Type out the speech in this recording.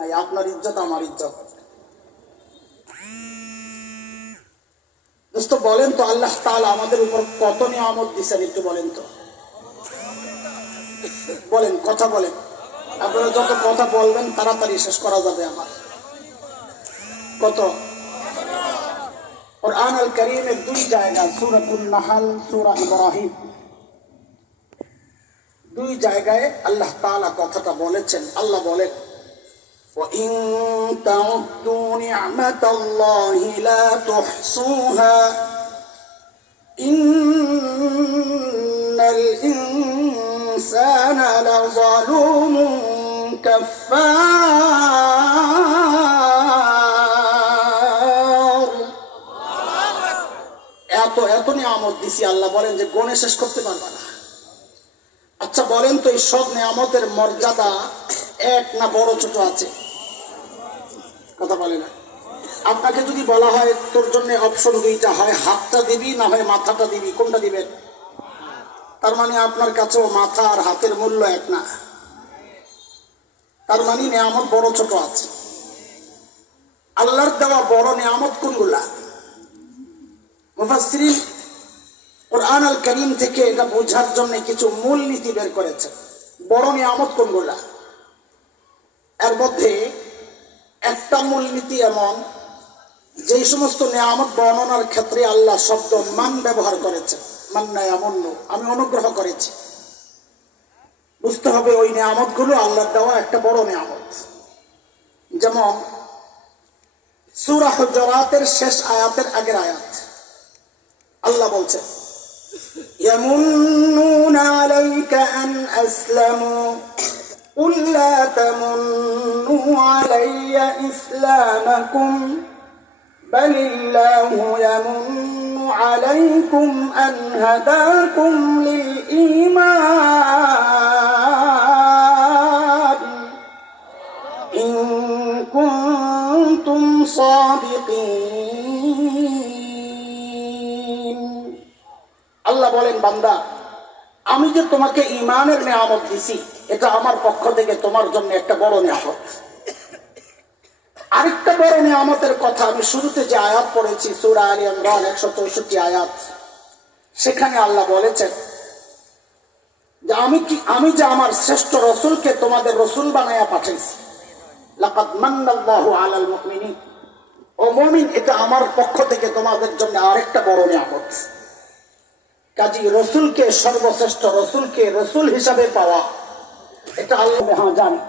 নাই। আপনার ইজ্জত আমার ইজ্জত। দোস্ত বলেন তো, আল্লাহ তাআলা আমাদের উপর কত নিয়ামত দিচ্ছেন একটু বলেন তো, বলেন, কথা বলেন। আপনারা যত কথা বলবেন তাড়াতাড়ি শেষ করা যাবে আমার। কত? কুরআন আল কারীমের দুই জায়গা, সূরাতুন নাহল, সূরা ইব্রাহিম, দুই জায়গায় আল্লাহ তাআলা কথাটা বলেছেন। আল্লাহ বলেন, وَإِن تَعُدُّوا نِعْمَةَ اللَّهِ لَا تُحْصُوهَا إِنَّ الْإِنسَانَ لَظَلُومٌ كَفَّارٌ। এত নিয়ামত দিছি, আল্লাহ বলেন যে গণে শেষ করতে পারবা না। আচ্ছা বলেন তো, এই সব নিয়ামতের মর্যাদা এক না বড় ছোট আছে? কথা বলে না। আপনাকে যদি বলা হয় তোর জন্য অপশন দুইটা, হয় হাতটা দিবি না হয় মাথাটা দিবি, কোনটা দিবেন? তার মানে আপনার কাছেও মাথা আর হাতের মূল্য এক না। তার মানে নিয়ামত বড় ছোট আছে। আল্লাহর দেওয়া বড় নিয়ামত কোনগুলা? মুফাসসিরিন কুরআন আল কারীম থেকে এটা বোঝার জন্য কিছু মূলনীতি বের করেছেন। বড় নিয়ামত কোনগুলা? এর মধ্যে একটা মূলনীতি এমন, যেই সমস্ত নিয়ামত বর্ণনার ক্ষেত্রে আল্লাহ শব্দ মান ব্যবহার করেছেন, মান্না ইয়ামুন্নু, আমি অনুগ্রহ করেছি, বুঝতে হবে ওই নিয়ামত গুলো আল্লাহর দেওয়া একটা বড় নিয়ামত। যেমন সূরা হুজুরাতের শেষ আয়াতের আগের আয়াত, আল্লাহ বলছেন, ইয়ামুন্নুনা আলাইকা আন আসলামু কুল লা তামুন্নু আলাইয়া ইসলামাকুম বালিল্লাহু ইয়ামুন্নু আলাইকুম আন হাদাকুম লিল ঈমান ইন কুনতুম সাদিকিন। আল্লাহ বলেন, বান্দা, আমি যে তোমাকে ঈমানের নিয়ামত দিছি, এটা আমার পক্ষ থেকে তোমার জন্য একটা বড় নিয়ামত। আরেকটা বড় নিয়ামতের কথা আমি শুরুতে যে আয়াত পড়েছি, সূরা আলে ইমরান 164 আয়াত, সেখানে আল্লাহ বলেছেন যে আমি যে আমার শ্রেষ্ঠ রাসূলকে তোমাদের রাসূল বানায়া পাঠাইছি। লাকাদ মান্নাল্লাহু আলাল মুমিনিন, ও মুমিন, এটা আমার পক্ষ থেকে তোমাদের জন্য আরেকটা বড় নিয়ামত। কাজী রাসূলকে, সর্বশ্রেষ্ঠ রাসূলকে রাসূল হিসাবে পাওয়া, এটা আল্লাহ জানে।